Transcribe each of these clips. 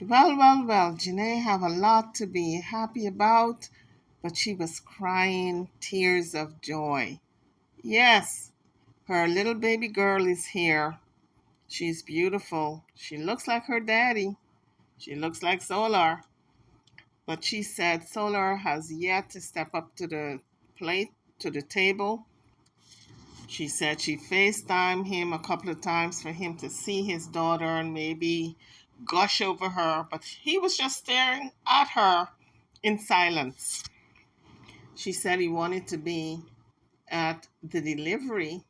Well, Jenae have a lot to be happy about, but she was crying tears of joy. Yes, her little baby girl is here. She's beautiful. She looks like her daddy. She looks like Solar. But she said Solar has yet to step up to the plate, to the table. She said she FaceTimed him a couple of times for him to see his daughter and maybe gush over her, but he was just staring at her in silence. She said he wanted to be at the delivery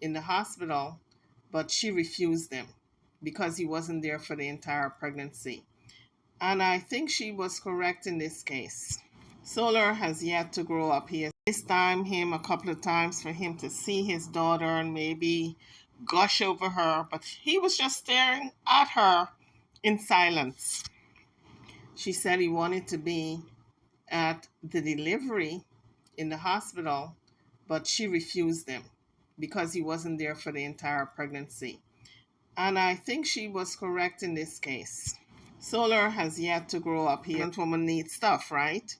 in the hospital, but she refused him because he wasn't there for the entire pregnancy. And I think she was correct in this case. Solar has yet to grow up. He has FaceTimed him a couple of times for him to see his daughter and maybe gush over her, but he was just staring at her in silence. She said he wanted to be at the delivery in the hospital, but she refused him because he wasn't there for the entire pregnancy. And I think she was correct in this case. Solar has yet to grow up. He and woman needs stuff, right?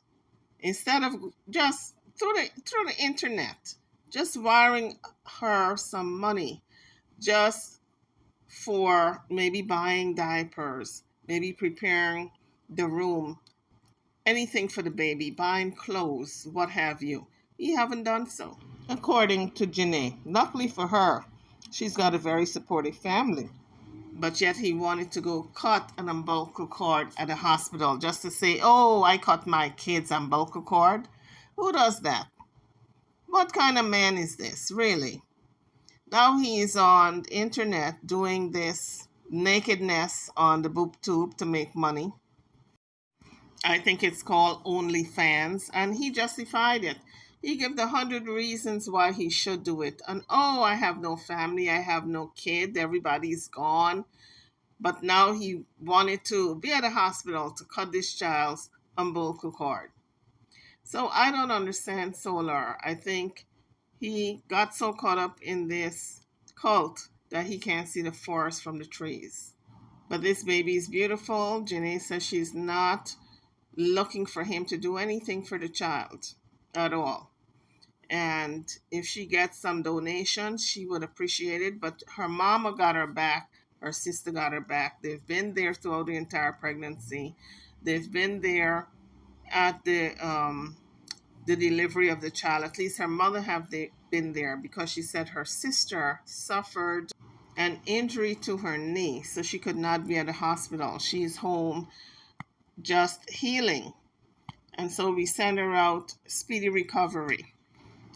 Instead of just through the internet, just wiring her some money just for maybe buying diapers, maybe preparing the room, anything for the baby, buying clothes, what have you. He haven't done so. According to Jenae, luckily for her, she's got a very supportive family. But yet he wanted to go cut an umbilical cord at a hospital just to say, oh, I cut my kid's umbilical cord. Who does that? What kind of man is this, really? Now he's on the internet doing this nakedness on the boob tube to make money. I think it's called OnlyFans, and he justified it. He gave the 100 reasons why he should do it. And oh, I have no family, I have no kid, everybody's gone. But now he wanted to be at a hospital to cut this child's umbilical cord. So I don't understand Solar. I think he got so caught up in this cult that he can't see the forest from the trees. But this baby is beautiful. Jenae says she's not looking for him to do anything for the child at all. And if she gets some donations, she would appreciate it. But her mama got her back. Her sister got her back. They've been there throughout the entire pregnancy. They've been there at the delivery of the child. At least her mother been there because she said her sister suffered an injury to her knee, so she could not be at the hospital. She's home just healing. And so we send her out speedy recovery.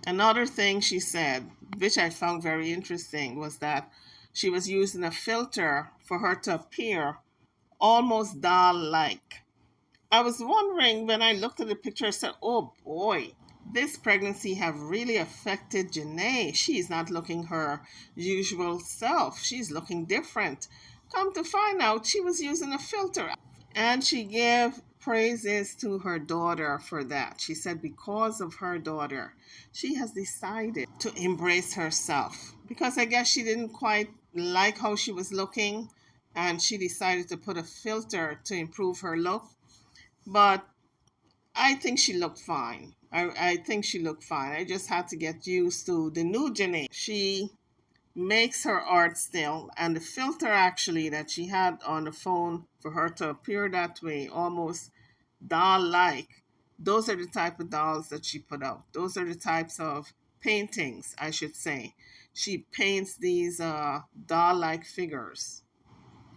Another thing she said, which I found very interesting, was that she was using a filter for her to appear almost doll-like. I was wondering when I looked at the picture, I said, oh boy, this pregnancy have really affected Jenae. She's not looking her usual self. She's looking different. Come to find out, she was using a filter. And she gave praises to her daughter for that. She said because of her daughter, she has decided to embrace herself. Because I guess she didn't quite like how she was looking, and she decided to put a filter to improve her look. But I think she looked fine. I think she looked fine. I just had to get used to the new Jenae. She makes her art still, and the filter actually that she had on the phone for her to appear that way, almost doll-like, those are the type of dolls that she put out. Those are the types of paintings, I should say. She paints these doll-like figures,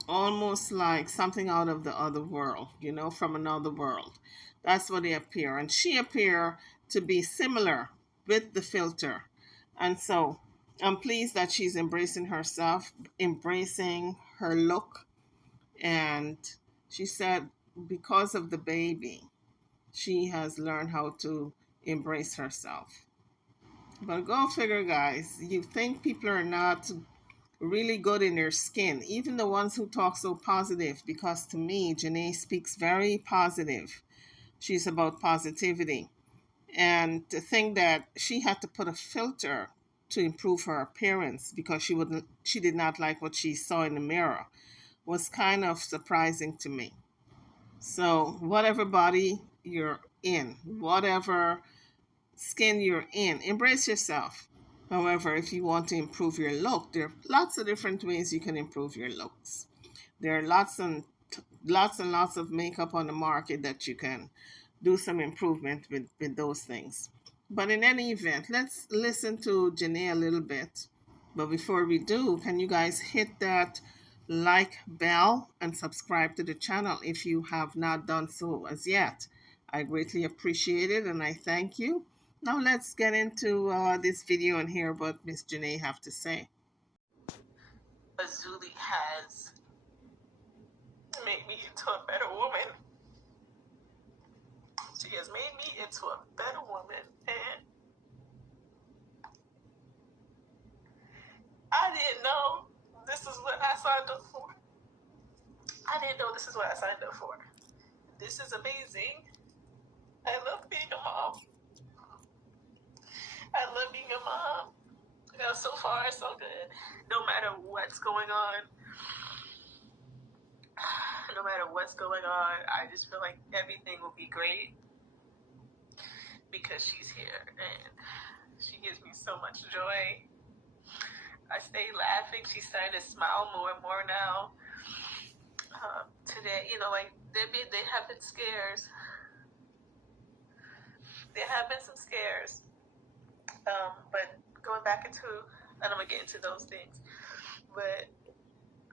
almost like something out of the other world, from another world. That's what they appear. And she appear to be similar with the filter. And so I'm pleased that she's embracing herself, embracing her look. And she said because of the baby, she has learned how to embrace herself. But go figure, guys. You think people are not really good in their skin, even the ones who talk so positive, because to me, Jenae speaks very positive. She's about positivity. And to think that she had to put a filter to improve her appearance because she did not like what she saw in the mirror was kind of surprising to me. So, whatever body you're in, whatever skin you're in, embrace yourself. However, if you want to improve your look, there are lots of different ways you can improve your looks. There are lots of makeup on the market that you can do some improvement with those things. But in any event, let's listen to Jenae a little bit. But before we do, can you guys hit that like bell and subscribe to the channel if you have not done so as yet? I greatly appreciate it and I thank you. Now let's get into this video and hear what Miss Jenae have to say. Azuli has made me into a better woman. She has made me into a better woman, and I didn't know this is what I signed up for. I didn't know this is what I signed up for. This is amazing. I love being a mom. I love being a mom. So far, so good. No matter what's going on, I just feel like everything will be great because she's here and she gives me so much joy. I stay laughing. She's starting to smile more and more now. Today, like they have been scares. There have been some scares. But going back into, and I'm gonna get into those things. But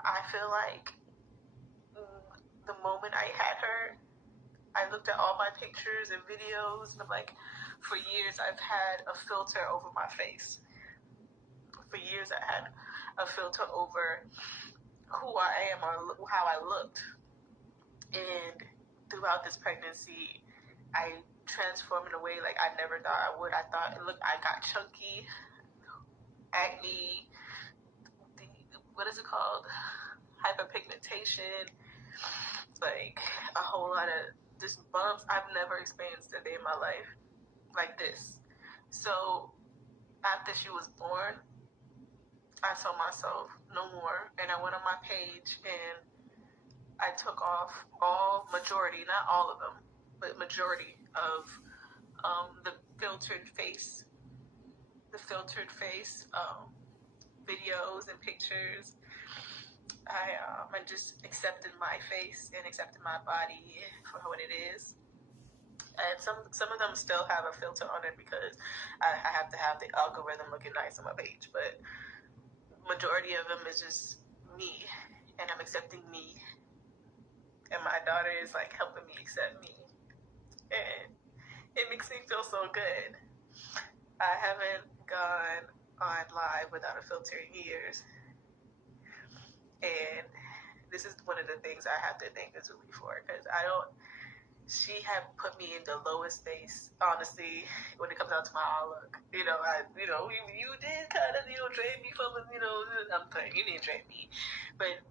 I feel like the moment I had her, I looked at all my pictures and videos, and I'm like, for years I've had a filter over my face. For years I had a filter over who I am or how I looked. And throughout this pregnancy, I transformed in a way like I never thought I would. I thought, look, I got chunky, acne, what is it called? Hyperpigmentation, like a whole lot of just bumps. I've never experienced a day in my life like this. So after she was born, I told myself no more, and I went on my page and I took off majority, not all of them, but majority of the filtered face videos and pictures. I just accepted my face and accepted my body for what it is. And some of them still have a filter on it because I have to have the algorithm looking nice on my page. But majority of them is just me, and I'm accepting me. And my daughter is like helping me accept me, and it makes me feel so good. I haven't gone on live without a filter in years, and this is one of the things I have to thank Azuli for, because she had put me in the lowest space, honestly, when it comes down to my outlook. You did kind of, drain me from, I'm playing, you didn't drain me, but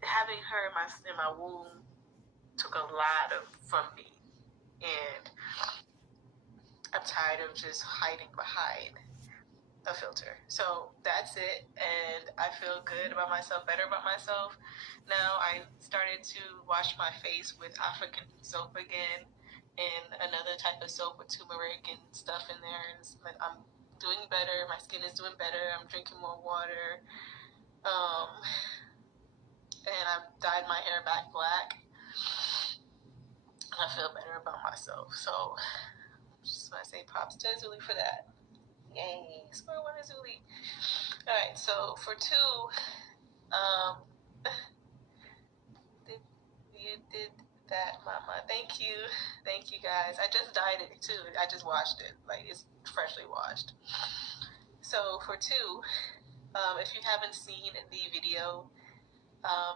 having her in my womb took a lot from me, and I'm tired of just hiding behind a filter. So that's it, and I feel good about myself, better about myself. Now I started to wash my face with African soap again, and another type of soap with turmeric and stuff in there, and I'm doing better. My skin is doing better. I'm drinking more water, and I've dyed my hair back black. I feel better about myself. So just want to say props to Azuli for that. Yay, score one Azuli. Alright, so for 2, you did that, mama. Thank you guys. I just dyed it too. I just washed it, like it's freshly washed. So for 2, if you haven't seen the video,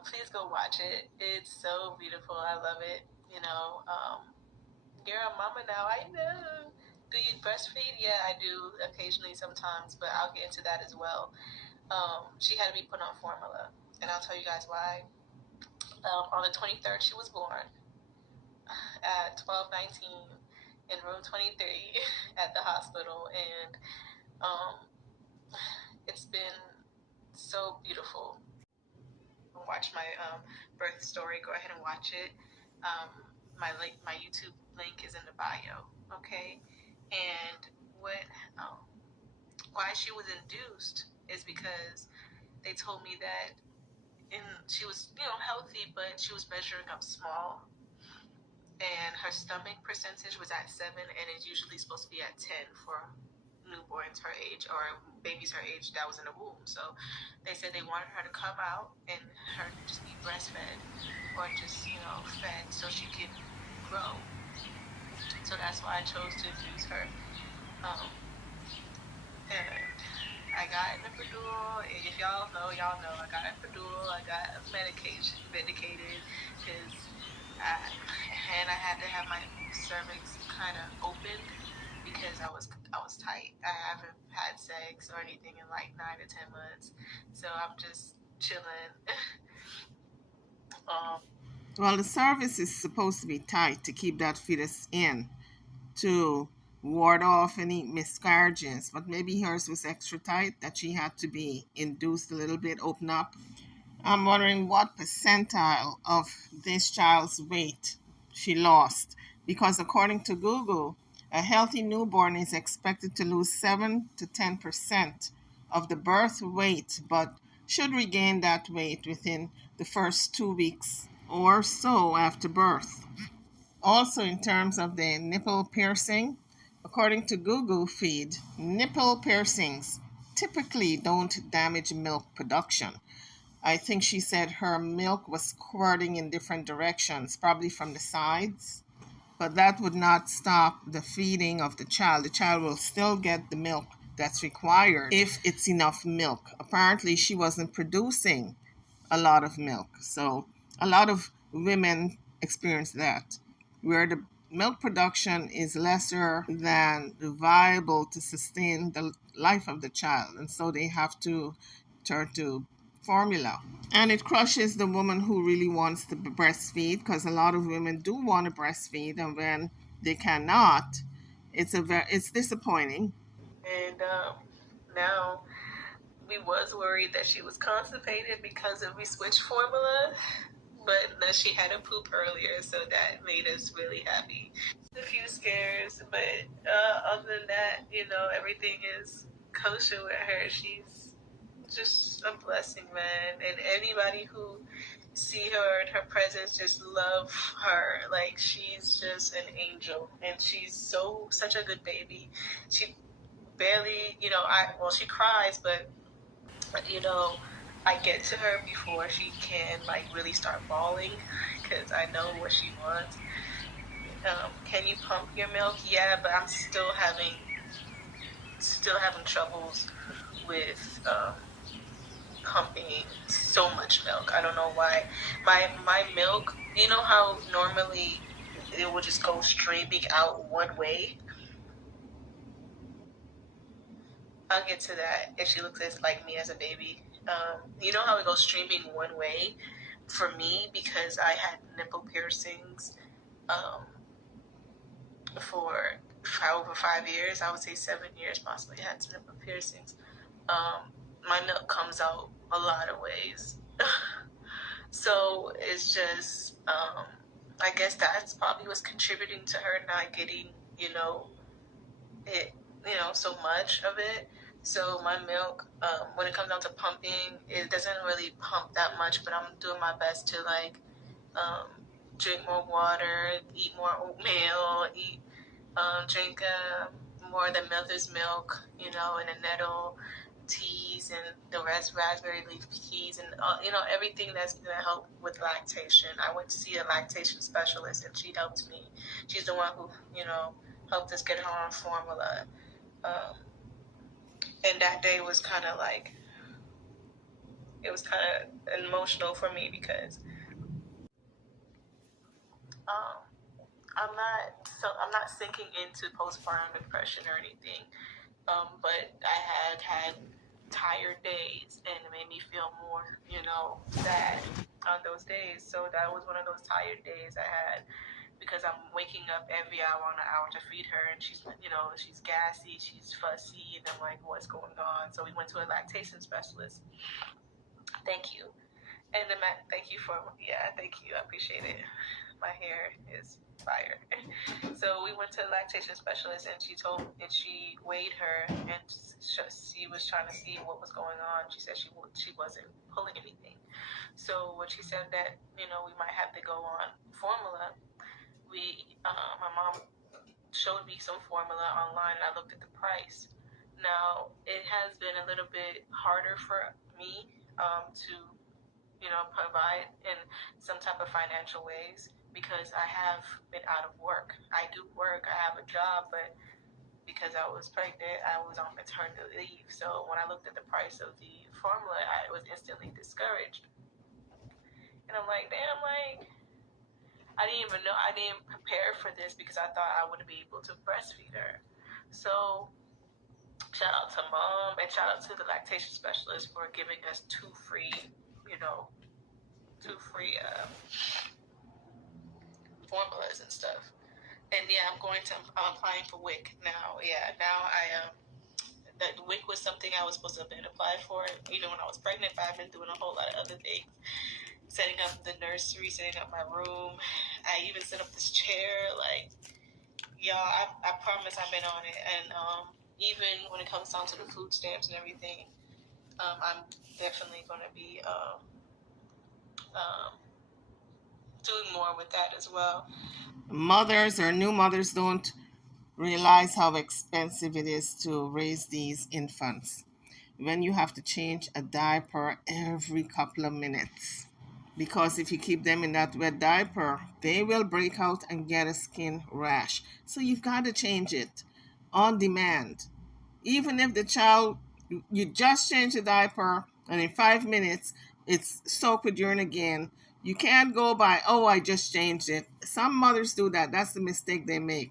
please go watch it. It's so beautiful. I love it. You're a mama now. I know. Do you breastfeed? Yeah, I do occasionally sometimes, but I'll get into that as well. She had to be put on formula, and I'll tell you guys why. On the 23rd, she was born at 12:19 in room 23 at the hospital, and it's been so beautiful. watch my birth story, go ahead and watch it. Um, my YouTube link is in the bio. Okay, and what why she was induced is because they told me that she was healthy, but she was measuring up small, and her stomach percentage was at 7, and it's usually supposed to be at 10 for newborns her age or babies her age that was in the womb. So they said they wanted her to come out and her just be breastfed or just fed so she could grow. So that's why I chose to induce her. And I got an epidural. If y'all know, I got an epidural. I got medicated because I had to have my cervix kind of opened because I was tight. I haven't had sex or anything in like 9 to 10 months, so I'm just chilling. Well, the cervix is supposed to be tight to keep that fetus in to ward off any miscarriages, but maybe hers was extra tight that she had to be induced a little bit, open up. I'm wondering what percentile of this child's weight she lost, because according to Google, a healthy newborn is expected to lose 7 to 10% of the birth weight, but should regain that weight within the first 2 weeks or so after birth. Also, in terms of the nipple piercing, according to Google feed, nipple piercings typically don't damage milk production. I think she said her milk was squirting in different directions, probably from the sides, but that would not stop the feeding of the child. The child will still get the milk that's required if it's enough milk. Apparently, she wasn't producing a lot of milk. So, a lot of women experience that, where the milk production is lesser than viable to sustain the life of the child. And so they have to turn to formula. And it crushes the woman who really wants to breastfeed, because a lot of women do want to breastfeed, and when they cannot, it's disappointing. And now we was worried that she was constipated because we switched formula, but she had a poop earlier, so that made us really happy. A few scares, but other than that, everything is kosher with her. She's just a blessing, man. And anybody who see her and her presence just love her. Like, she's just an angel, and she's such a good baby. She barely, she cries, but I get to her before she can like really start bawling because I know what she wants. Can you pump your milk? Yeah, but I'm still having troubles with pumping so much milk. I don't know why. My milk, you know how normally it will just go streaming out one way? I'll get to that if she looks like me as a baby. You know how it goes streaming one way? For me, because I had nipple piercings for over 5 years, I would say 7 years possibly, I had some nipple piercings. My milk comes out a lot of ways. So it's just, I guess that's probably what's contributing to her not getting, it, so much of it. So my milk, when it comes down to pumping, it doesn't really pump that much, but I'm doing my best to drink more water, eat more oatmeal, drink more of the mother's milk, and the nettle teas and the raspberry leaf teas and everything that's going to help with lactation. I went to see a lactation specialist, and she helped me. She's the one who helped us get her on formula. And that day was kind of emotional for me because I'm not sinking into postpartum depression or anything. But I had tired days, and it made me feel more, sad on those days. So that was one of those tired days I had because I'm waking up every hour on an hour to feed her, and she's gassy, she's fussy, and I'm like, what's going on? So we went to a lactation specialist. Thank you. And then thank you for, thank you. I appreciate it. My hair is fire. So we went to the lactation specialist, and she weighed her, and she was trying to see what was going on. She said she wasn't pulling anything. So when she said that, we might have to go on formula, my mom showed me some formula online, and I looked at the price. Now, it has been a little bit harder for me to, provide in some type of financial ways because I have been out of work. I do work, I have a job, but because I was pregnant, I was on maternity leave. So when I looked at the price of the formula, I was instantly discouraged. And I'm like, damn, I didn't prepare for this because I thought I would be able to breastfeed her. So shout out to mom and shout out to the lactation specialist for giving us two free formulas and stuff. And I'm applying for WIC now. Now the WIC was something I was supposed to have been applied for even when I was pregnant, but I've been doing a whole lot of other things. Setting up the nursery, setting up my room. I even set up this chair. Y'all, I promise I've been on it. And even when it comes down to the food stamps and everything, I'm definitely going to be doing more with that as well. Mothers or new mothers don't realize how expensive it is to raise these infants when you have to change a diaper every couple of minutes. Because if you keep them in that wet diaper, they will break out and get a skin rash. So you've got to change it on demand. Even if the child, you just change the diaper and in 5 minutes it's soaked with urine again, you can't go by, oh, I just changed it. Some mothers do that. That's the mistake they make.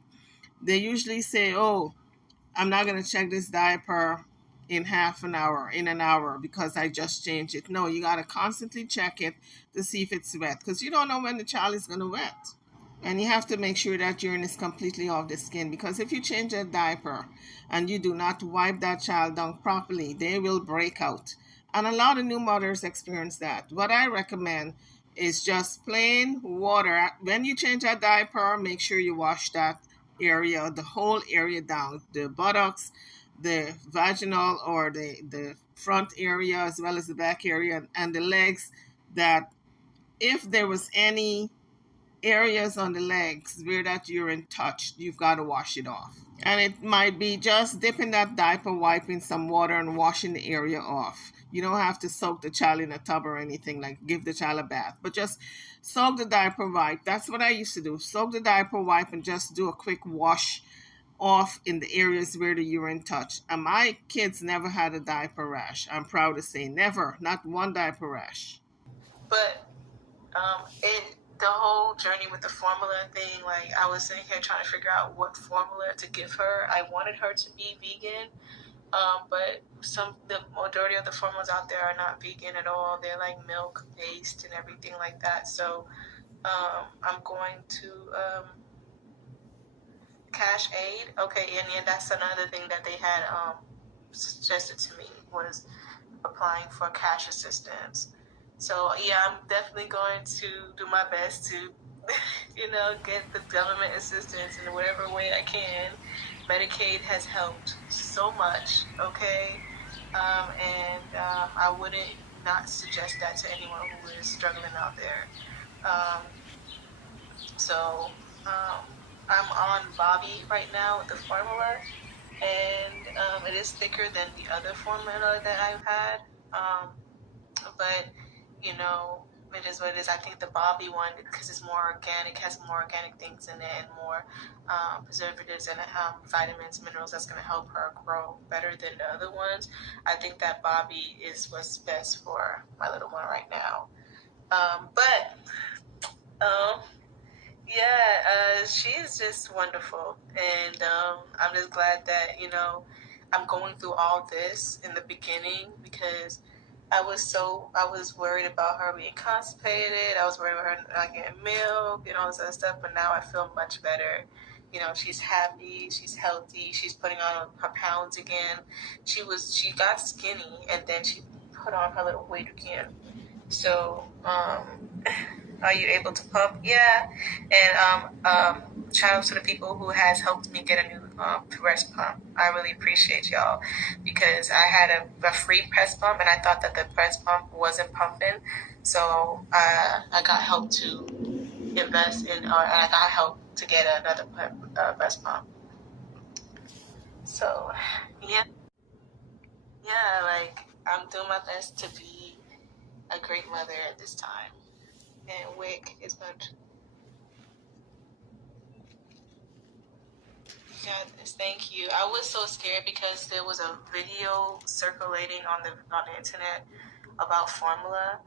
They usually say, oh, I'm not going to check this diaper in half an hour, in an hour, because I just changed it. No, you got to constantly check it to see if it's wet, because you don't know when the child is going to wet. And you have to make sure that urine is completely off the skin, because if you change a diaper and you do not wipe that child down properly, they will break out. And a lot of new mothers experience that. What I recommend is just plain water. When you change a diaper, make sure you wash that area, the whole area down, the buttocks, the vaginal or the front area as well as the back area and the legs, that if there was any areas on the legs where that urine touched, you've got to wash it off. And it might be just dipping that diaper, wiping some water and washing the area off. You don't have to soak the child in a tub or anything, like give the child a bath, but just soak the diaper, wipe. That's what I used to do. Soak the diaper, wipe, and just do a quick wash off in the areas where the urine touched. And my kids never had a diaper rash. I'm proud to say never, not one diaper rash. But the whole journey with the formula thing, I was sitting here trying to figure out what formula to give her. I wanted her to be vegan, but the majority of the formulas out there are not vegan at all. They're like milk based and everything like that. So I'm going to Cash Aid. Okay, and that's another thing that they had suggested to me was applying for cash assistance. So I'm definitely going to do my best to, get the government assistance in whatever way I can. Medicaid has helped so much, okay? I wouldn't not suggest that to anyone who is struggling out there. I'm on Bobby right now with the formula, and it is thicker than the other formula that I've had. But it is what it is. I think the Bobby one, because it's more organic, has more organic things in it and more preservatives and vitamins, minerals that's going to help her grow better than the other ones. I think that Bobby is what's best for my little one right now. She's just wonderful, and I'm just glad that I'm going through all this in the beginning, because I was worried about her being constipated. I was worried about her not getting milk and all this other stuff. But now I feel much better. She's happy. She's healthy. She's putting on her pounds again. She got skinny, and then she put on her little weight again. So, are you able to pump? Yeah. And shout out to the people who has helped me get a new breast pump. I really appreciate y'all because I had a free breast pump and I thought that the breast pump wasn't pumping. So I got help to invest in, or I got help to get another breast pump. So yeah, like I'm doing my best to be a great mother at this time. And Wick is much. Yes, thank you. I was so scared because there was a video circulating on the internet about formula.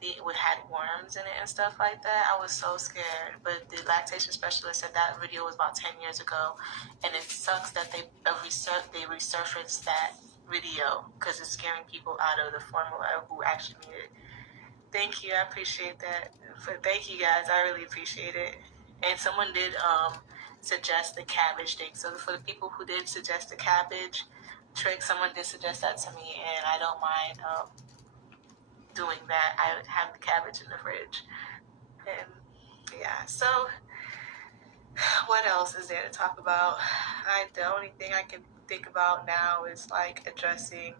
It had worms in it and stuff like that. I was so scared. But the lactation specialist said that video was about 10 years ago, and it sucks that they resurfaced that video because it's scaring people out of the formula who actually need it. Thank you. I appreciate that. Thank you guys. I really appreciate it. And someone did suggest the cabbage thing. So for the people who did suggest the cabbage trick, someone did suggest that to me, and I don't mind doing that. I have the cabbage in the fridge. And yeah, so what else is there to talk about? The only thing I can think about now is like addressing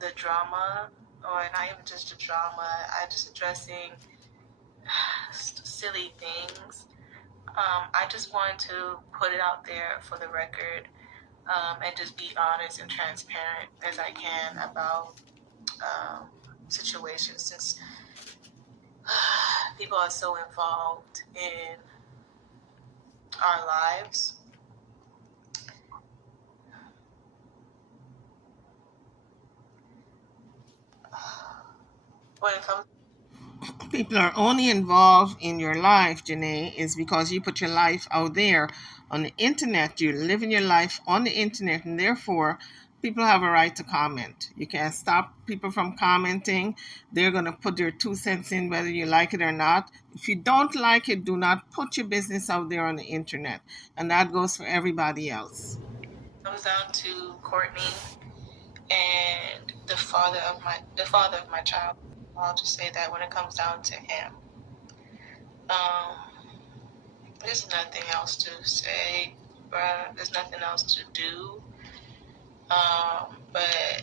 the drama, or not even just the drama. I just addressing silly things. I just want to put it out there for the record, and just be honest and transparent as I can about situations, since people are so involved in our lives. When it comes, People are only involved in your life, Jenae, is because you put your life out there on the internet. You're living your life on the internet, and therefore, people have a right to comment. You can't stop people from commenting. They're going to put their 2 cents in, whether you like it or not. If you don't like it, do not put your business out there on the internet, and that goes for everybody else. comes down to Courtney and the father of my child. I'll just say that when it comes down to him, there's nothing else to say, bruh. There's nothing else to do, but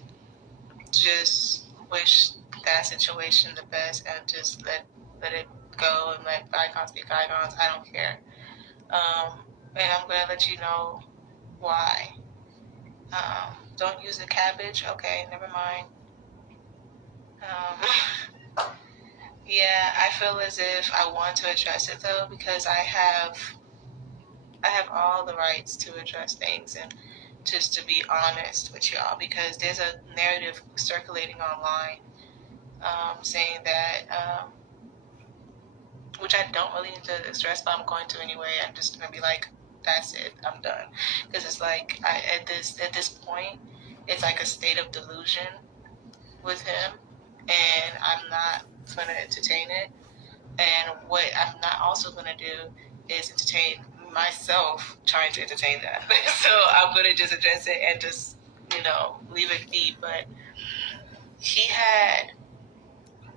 just wish that situation the best and just let it go and let bygones be bygones. I don't care. And I'm gonna let you know why. Don't use the cabbage. Okay, never mind. Yeah, I feel as if I want to address it though, because I have all the rights to address things and just to be honest with y'all, because there's a narrative circulating online saying that, which I don't really need to stress, but I'm going to anyway. I'm just gonna be like, that's it, I'm done, because it's like at this point, it's like a state of delusion with him, and I'm not gonna entertain it. And what I'm not also gonna do is entertain myself trying to entertain that. So I'm gonna just address it and just leave it be. But he had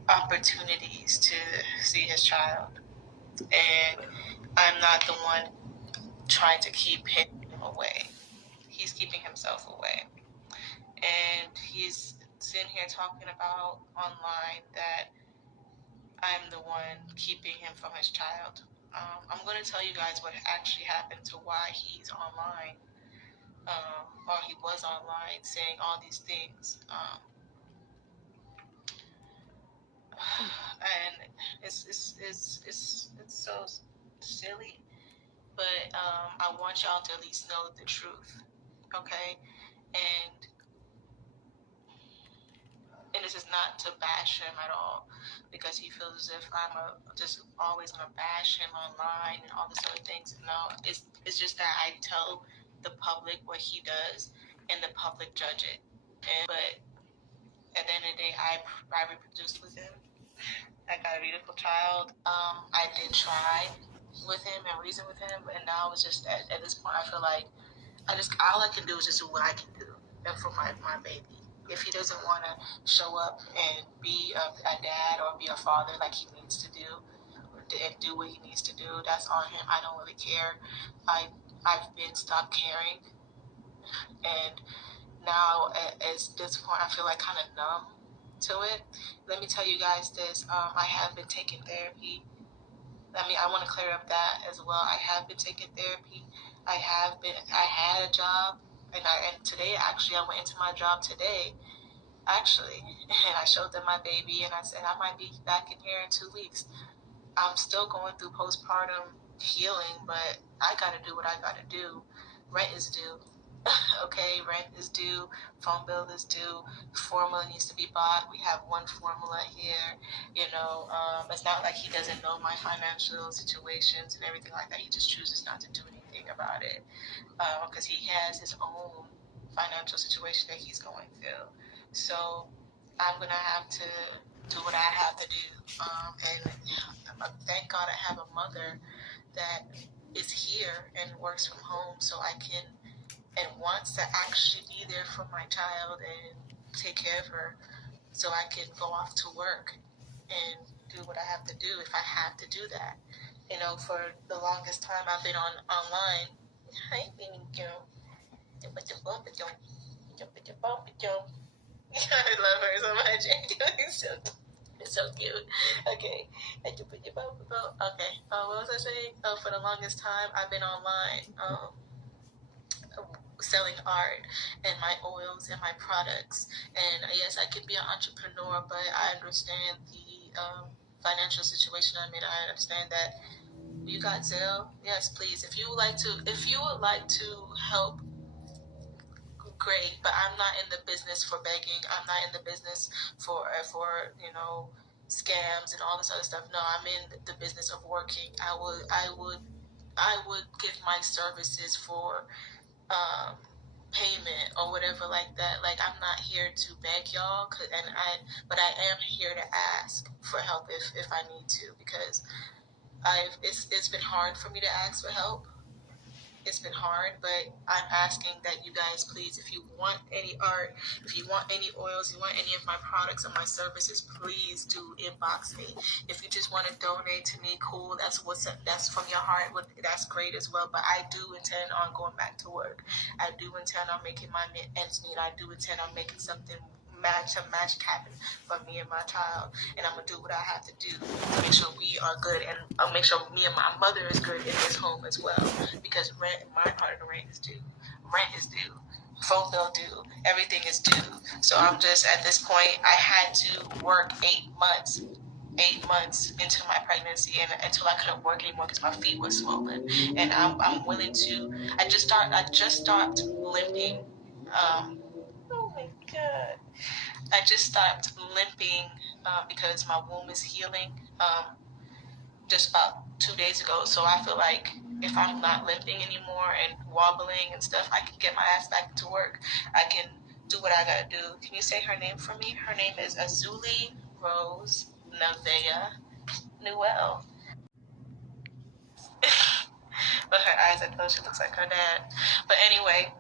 opportunities to see his child, and I'm not the one trying to keep him away. He's keeping himself away, and he's sitting here talking about online that I'm the one keeping him from his child. I'm going to tell you guys what actually happened to why he's online, or he was online saying all these things. And it's so silly, but I want y'all to at least know the truth, okay? And this is not to bash him at all, because he feels as if I'm just always gonna bash him online and all these other things. No, it's just that I tell the public what he does, and the public judge it. But at the end of the day, I reproduced with him. I got a beautiful child. I did try with him and reason with him, and now it's just at this point, I feel like all I can do is just do what I can do, and for my baby. if he doesn't want to show up and be a dad or be a father like he needs to do, and do what he needs to do, that's on him. I don't really care. I've been stopped caring, and now at this point I feel like kind of numb to it. Let me tell you guys this. I have been taking therapy. I want to clear up that as well. I have been taking therapy. I had a job, and today actually I went into my job today actually, and I showed them my baby, and I said I might be back in here in 2 weeks. I'm still going through postpartum healing, but I gotta do what I gotta do. Rent is due. Okay, rent is due, phone bill is due, formula needs to be bought. We have one formula here, it's not like he doesn't know my financial situations and everything like that. He just chooses not to do anything about it because he has his own financial situation that he's going through. So I'm gonna have to do what I have to do, and thank God I have a mother that is here and works from home, so I can and wants to actually be there for my child and take care of her, so I can go off to work and do what I have to do if I have to do that. For the longest time I've been online. Hi, baby girl. I love her so much. It's so cute. Okay. Okay. What was I saying? For the longest time I've been online. Selling art and my oils and my products, and yes, I can be an entrepreneur, but I understand the financial situation I'm in. I understand that you got Zelle. Yes, please, if you would like to help, great, but I'm not in the business for begging. I'm not in the business for scams and all this other stuff. No, I'm in the business of working. I would give my services for payment or whatever like that. Like, I'm not here to beg y'all, but I am here to ask for help if I need to, because it's been hard for me to ask for help. It's been hard, but I'm asking that you guys, please, if you want any art, if you want any oils, you want any of my products or my services, please do inbox me. If you just want to donate to me, cool. That's from your heart. That's great as well. But I do intend on going back to work. I do intend on making my ends meet. I do intend on making something magic happen for me and my child, and I'm gonna do what I have to do to make sure we are good, and I'll make sure me and my mother is good in this home as well, because my part of the rent is due. Rent is due. Phone bill due. Everything is due. So I'm just, at this point, I had to work 8 months into my pregnancy, and until I couldn't work anymore because my feet were swollen, and I'm willing to. I just stopped limping. Oh my God. I just stopped limping because my womb is healing just about 2 days ago. So I feel like if I'm not limping anymore and wobbling and stuff, I can get my ass back to work. I can do what I gotta do. Can you say her name for me? Her name is Azuli Rose Nevaeh Newell. But her eyes, I know she looks like her dad. But anyway,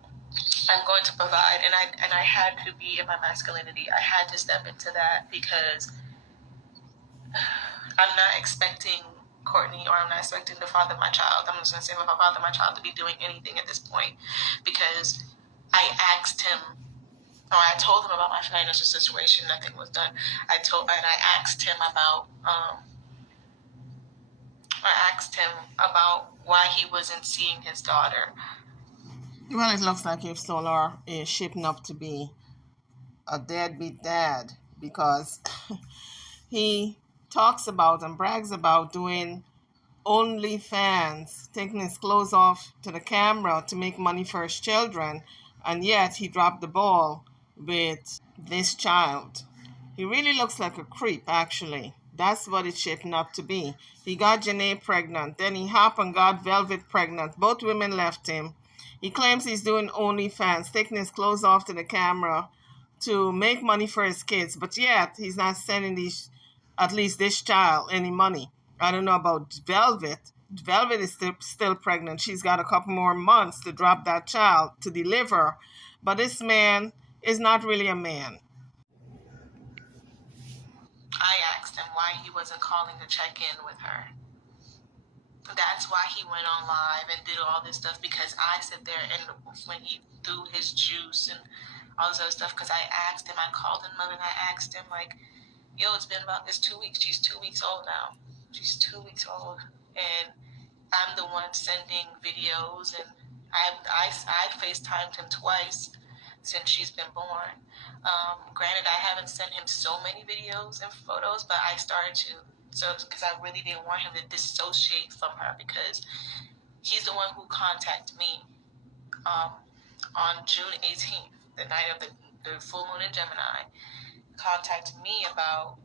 I'm going to provide, and I had to be in my masculinity. I had to step into that, because I'm not expecting Courtney, or I'm not expecting the father of my child. I'm just going to say, my father of my child, to be doing anything at this point, because I asked him, or I told him about my financial situation. Nothing was done. I asked him about why he wasn't seeing his daughter. Well, it looks like if Soular is shaping up to be a deadbeat dad, because he talks about and brags about doing OnlyFans, taking his clothes off to the camera to make money for his children, and yet he dropped the ball with this child. He really looks like a creep, actually. That's what it's shaping up to be. He got Jenae pregnant, then he happened and got Velvet pregnant. Both women left him. He claims he's doing OnlyFans, taking his clothes off to the camera to make money for his kids, but yet he's not sending at least this child, any money. I don't know about Velvet. Velvet is still pregnant. She's got a couple more months to drop that child to deliver. But this man is not really a man. I asked him why he wasn't calling to check in with her. That's why he went on live and did all this stuff, because I sit there and when he threw his juice and all this other stuff, because I asked him, I called him up and I asked him, like, yo, it's 2 weeks. She's 2 weeks old now. She's 2 weeks old. And I'm the one sending videos, and I FaceTimed him twice since she's been born. Granted, I haven't sent him so many videos and photos, but I started to. So, because I really didn't want him to dissociate from her, because he's the one who contacted me on June 18th, the night of the full moon in Gemini, contacted me about,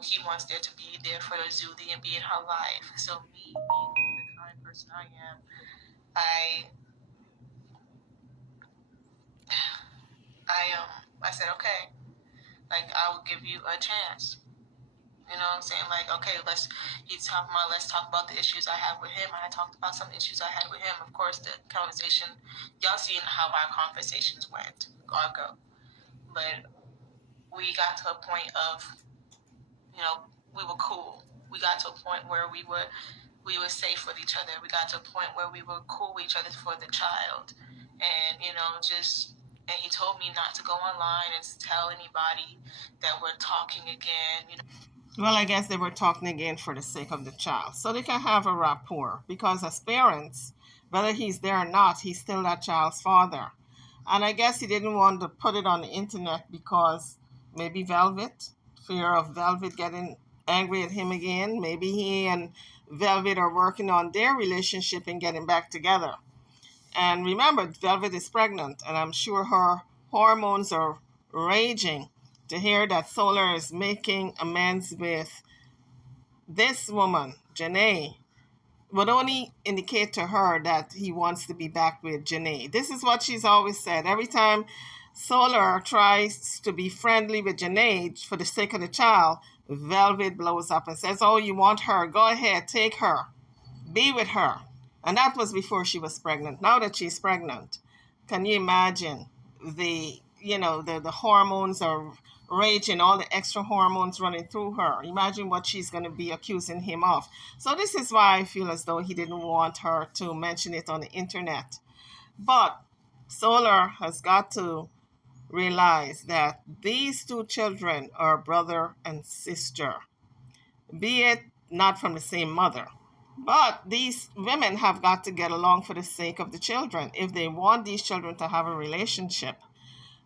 he wants there to be there for Zuli and be in her life. So me, being the kind person I am, I said, okay, like, I will give you a chance. You know what I'm saying? Like, okay, let's talk about the issues I have with him. And I talked about some issues I had with him. Of course, the conversation, y'all seen how our conversations went or go. But we got to a point of, we were cool. We got to a point where we were safe with each other. We got to a point where we were cool with each other for the child. And, and he told me not to go online and tell anybody that we're talking again, Well, I guess they were talking again for the sake of the child, so they can have a rapport. Because as parents, whether he's there or not, he's still that child's father. And I guess he didn't want to put it on the internet because maybe fear of Velvet getting angry at him again. Maybe he and Velvet are working on their relationship and getting back together. And remember, Velvet is pregnant, and I'm sure her hormones are raging to hear that Soular is making amends with this woman, Jenae, would only indicate to her that he wants to be back with Jenae. This is what she's always said. Every time Soular tries to be friendly with Jenae for the sake of the child, Velvet blows up and says, oh, you want her? Go ahead, take her. Be with her. And that was before she was pregnant. Now that she's pregnant, can you imagine the hormones are raging, all the extra hormones running through her. Imagine what she's going to be accusing him of. So this is why I feel as though he didn't want her to mention it on the internet. But Soular has got to realize that these two children are brother and sister, be it not from the same mother. But these women have got to get along for the sake of the children if they want these children to have a relationship.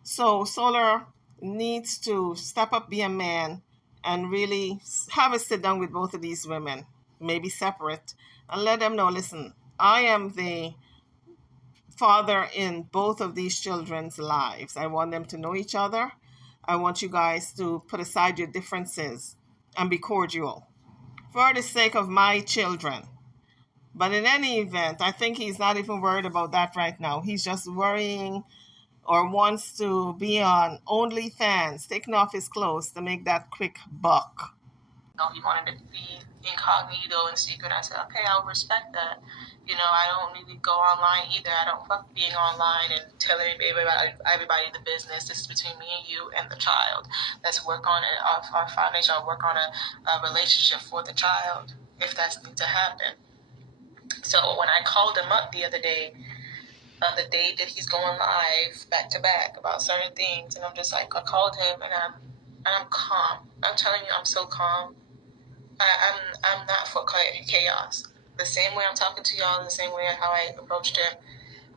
So Soular needs to step up, be a man, and really have a sit down with both of these women, maybe separate, and let them know, listen, I am the father in both of these children's lives. I want them to know each other. I want you guys to put aside your differences and be cordial for the sake of my children. But in any event, I think he's not even worried about that right now. He's just worrying or wants to be on OnlyFans, taking off his clothes to make that quick buck. He wanted to be incognito and secret. I said, okay, I'll respect that. I don't really go online either. I don't fuck being online and telling everybody the business. This is between me and you and the child. Let's work on it. Our foundation, I'll work on a relationship for the child if that's to happen. So when I called him up the other day, the day that he's going live back to back about certain things, and I'm just like, I called him and I'm calm. I'm telling you, I'm so calm. I'm not for chaos. The same way I'm talking to y'all, the same way how I approached him.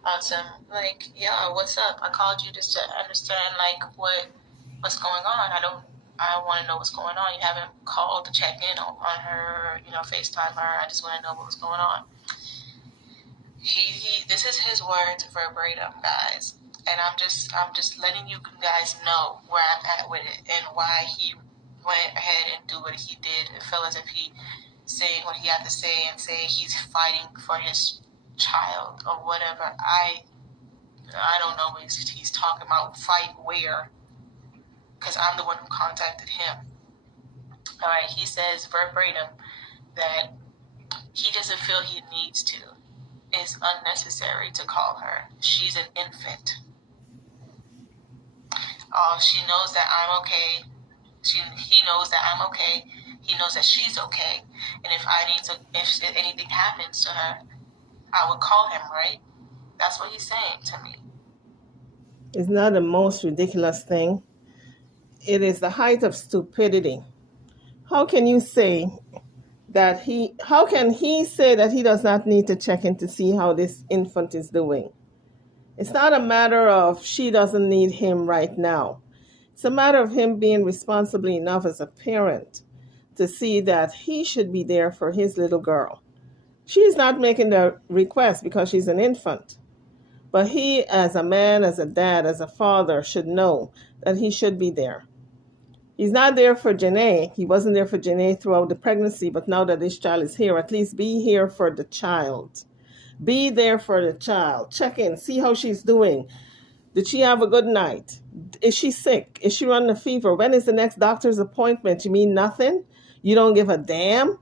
Awesome. Like, yeah, what's up? I called you just to understand, like, what's going on. I want to know what's going on. You haven't called to check in on her, FaceTime her. I just want to know what was going on. This is his words verbatim, guys. And I'm just letting you guys know where I'm at with it and why he went ahead and do what he did. It felt as if he saying what he had to say and saying he's fighting for his child or whatever. I don't know what he's talking about. Fight where? Because I'm the one who contacted him. All right, he says verbatim that he doesn't feel he needs to. It's unnecessary to call her. She's an infant. She knows that I'm okay. He knows that I'm okay. He knows that she's okay. And if anything happens to her, I would call him, right? That's what he's saying to me. It's not the most ridiculous thing. It is the height of stupidity. How can you say how can he say that he does not need to check in to see how this infant is doing? It's not a matter of she doesn't need him right now. It's a matter of him being responsible enough as a parent to see that he should be there for his little girl. She's not making the request because she's an infant. But he, as a man, as a dad, as a father, should know that he should be there. He's not there for Jenae. He wasn't there for Jenae throughout the pregnancy, but now that this child is here, at least be here for the child. Be there for the child. Check in, see how she's doing. Did she have a good night? Is she sick? Is she running a fever? When is the next doctor's appointment? You mean nothing? You don't give a damn?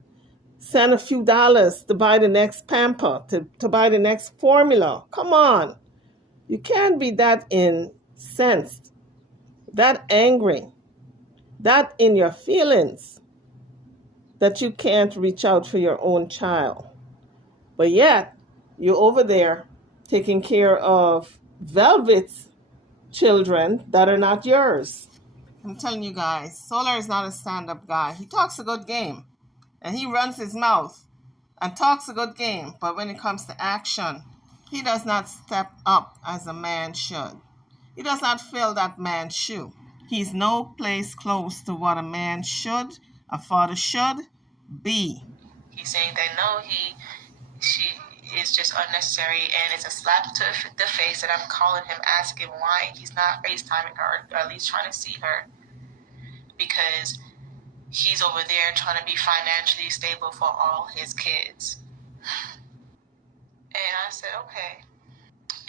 Send a few dollars to buy the next pamper, to buy the next formula. Come on. You can't be that incensed, that angry, that in your feelings that you can't reach out for your own child. But yet, you're over there taking care of Velvet's children that are not yours. I'm telling you guys, Soular is not a stand-up guy. He talks a good game, and he runs his mouth and talks a good game, but when it comes to action, he does not step up as a man should. He does not fill that man's shoe. He's no place close to what a man should, a father should be. He's saying that no, she is just unnecessary, and it's a slap to the face that I'm calling him, asking why he's not FaceTiming her, or at least trying to see her, because he's over there trying to be financially stable for all his kids. And I said, okay.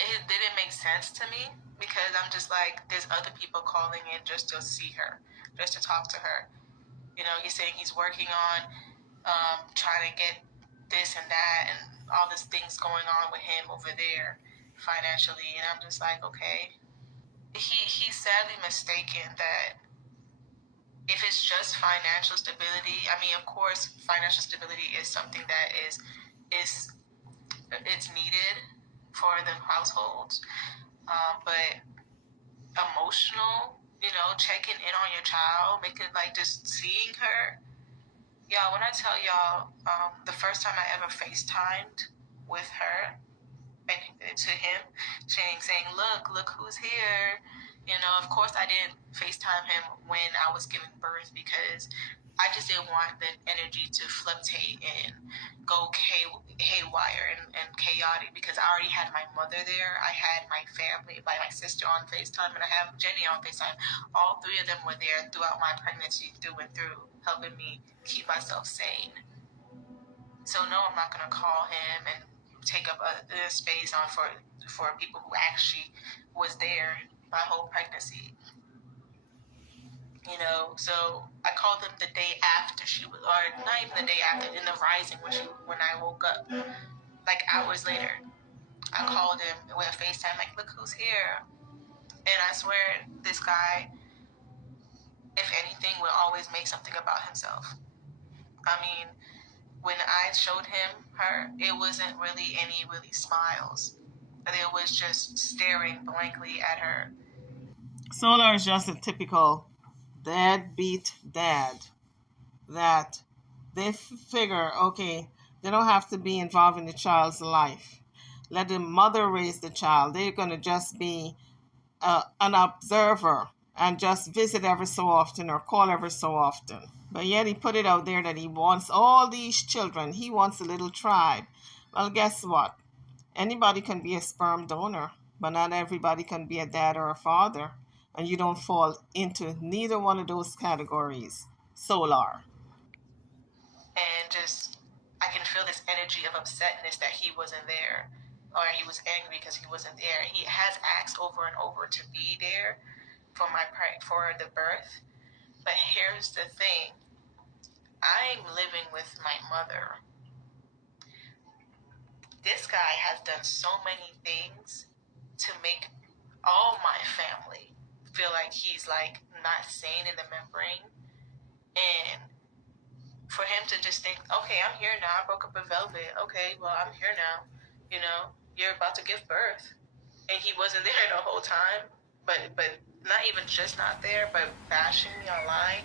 It didn't make sense to me, because I'm just like, there's other people calling in just to see her, just to talk to her. You know, he's saying he's working on trying to get this and that and all these things going on with him over there financially. And I'm just like, okay. He's sadly mistaken that if it's just financial stability, I mean, of course, financial stability is something that is it's needed for the households, but emotional, checking in on your child, making like just seeing her. Y'all, when I tell y'all, the first time I ever FaceTimed with her and to him, saying, look who's here. Of course I didn't FaceTime him when I was giving birth, because I just didn't want the energy to fluctuate and go haywire and chaotic, because I already had my mother there. I had my family, my sister on FaceTime, and I have Jenae on FaceTime. All three of them were there throughout my pregnancy, through and through, helping me keep myself sane. So no, I'm not going to call him and take up a space on for people who actually was there my whole pregnancy. So I called him the day after she was, or not even the day after, in the rising when I woke up, like hours later. I called him with a FaceTime, like, look who's here. And I swear, this guy, if anything, will always make something about himself. I mean, when I showed him her, it wasn't really any smiles. It was just staring blankly at her. Soular is just a typical deadbeat dad that they figure, okay, they don't have to be involved in the child's life. Let the mother raise the child. They're going to just be an observer and just visit every so often or call every so often. But yet he put it out there that he wants all these children. He wants a little tribe. Well, guess what? Anybody can be a sperm donor, but not everybody can be a dad or a father. And you don't fall into neither one of those categories. Soular. And just, I can feel this energy of upsetness that he wasn't there, or he was angry because he wasn't there. He has asked over and over to be there for the birth. But here's the thing. I'm living with my mother. This guy has done so many things to make all my family feel like he's like not sane in the membrane, and for him to just think, okay, I'm here now. I broke up with Velvet. Okay, well, I'm here now. You know, you're about to give birth, and he wasn't there the whole time. But not even just not there, but bashing me online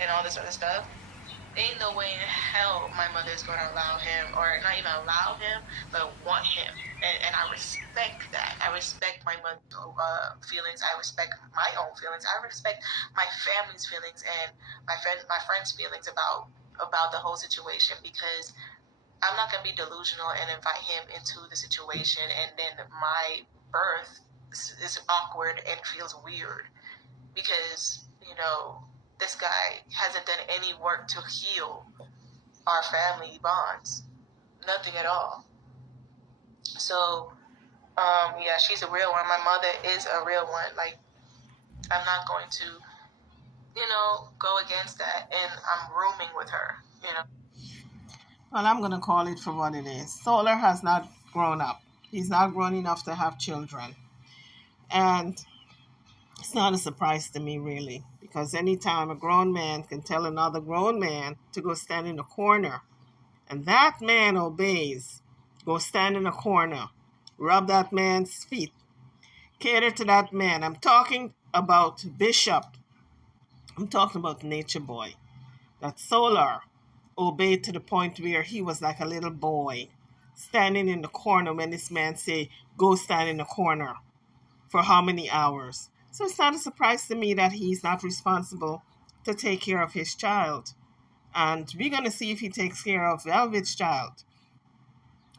and all this other stuff. Ain't no way in hell my mother's going to allow him, or not even allow him, but want him. And I respect that. I respect my mother's feelings. I respect my own feelings. I respect my family's feelings and my friends' feelings about the whole situation, because I'm not going to be delusional and invite him into the situation, and then my birth is awkward and feels weird because, you know, this guy hasn't done any work to heal our family bonds. Nothing at all. So, yeah, she's a real one. My mother is a real one. Like, I'm not going to, you know, go against that. And I'm rooming with her, you know. Well, I'm going to call it for what it is. Soular has not grown up. He's not grown enough to have children. And it's not a surprise to me, really, because anytime a grown man can tell another grown man to go stand in a corner, and that man obeys, go stand in a corner, rub that man's feet, cater to that man. I'm talking about Bishop. I'm talking about Nature Boy. That Soular obeyed to the point where he was like a little boy, standing in the corner when this man say, go stand in the corner for how many hours. So it's not a surprise to me that he's not responsible to take care of his child. And we're going to see if he takes care of Velvet's child.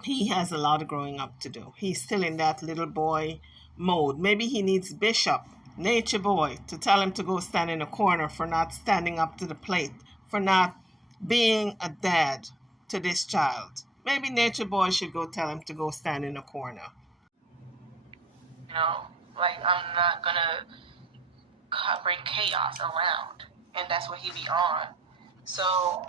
He has a lot of growing up to do. He's still in that little boy mode. Maybe he needs Bishop, Nature Boy, to tell him to go stand in a corner for not standing up to the plate, for not being a dad to this child. Maybe Nature Boy should go tell him to go stand in a corner. You know, like, I'm not going to bring chaos around. And that's what he be on. So,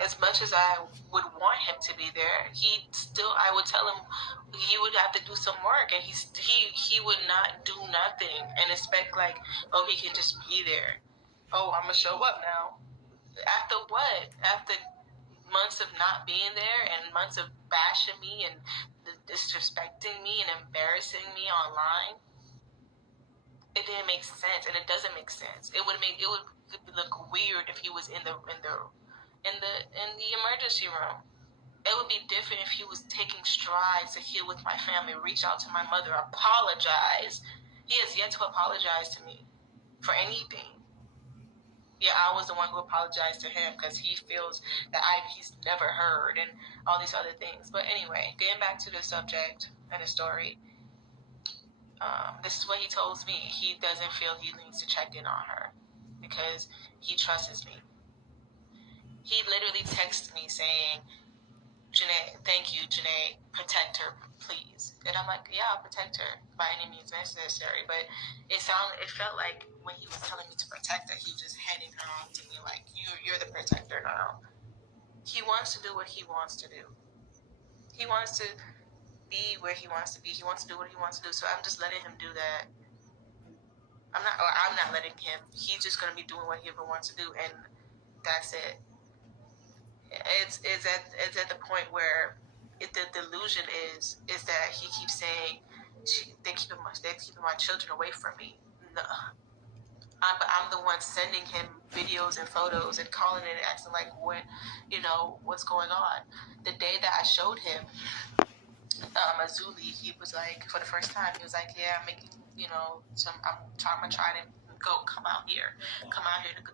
as much as I would want him to be there, I would tell him he would have to do some work, and he would not do nothing and expect, like, oh, he can just be there. Oh, I'm gonna show up now. After what? After months of not being there and months of bashing me and disrespecting me and embarrassing me online? It didn't make sense, and it doesn't make sense. It would look weird if he was in the emergency room. It would be different if he was taking strides to heal with my family, reach out to my mother, apologize. He has yet to apologize to me for anything. Yeah, I was the one who apologized to him because he feels that he's never heard and all these other things. But anyway, getting back to the subject and the story, this is what he tells me. He doesn't feel he needs to check in on her because he trusts me. He literally texted me saying, Jenae, thank you, Jenae, protect her, please. And I'm like, yeah, I'll protect her by any means necessary. But it felt like when he was telling me to protect her, he was just handing her off to me like, you're the protector now. He wants to do what he wants to do. He wants to be where he wants to be. He wants to do what he wants to do. So I'm just letting him do that. I'm not letting him. He's just going to be doing what he ever wants to do, and that's it. It's at the point where the delusion is that he keeps saying they're keeping my children away from me. No. I'm the one sending him videos and photos and calling and asking like, what's going on. The day that I showed him Azuli, he was like, for the first time, he was like, yeah, I'm making, I'm gonna try to come out here to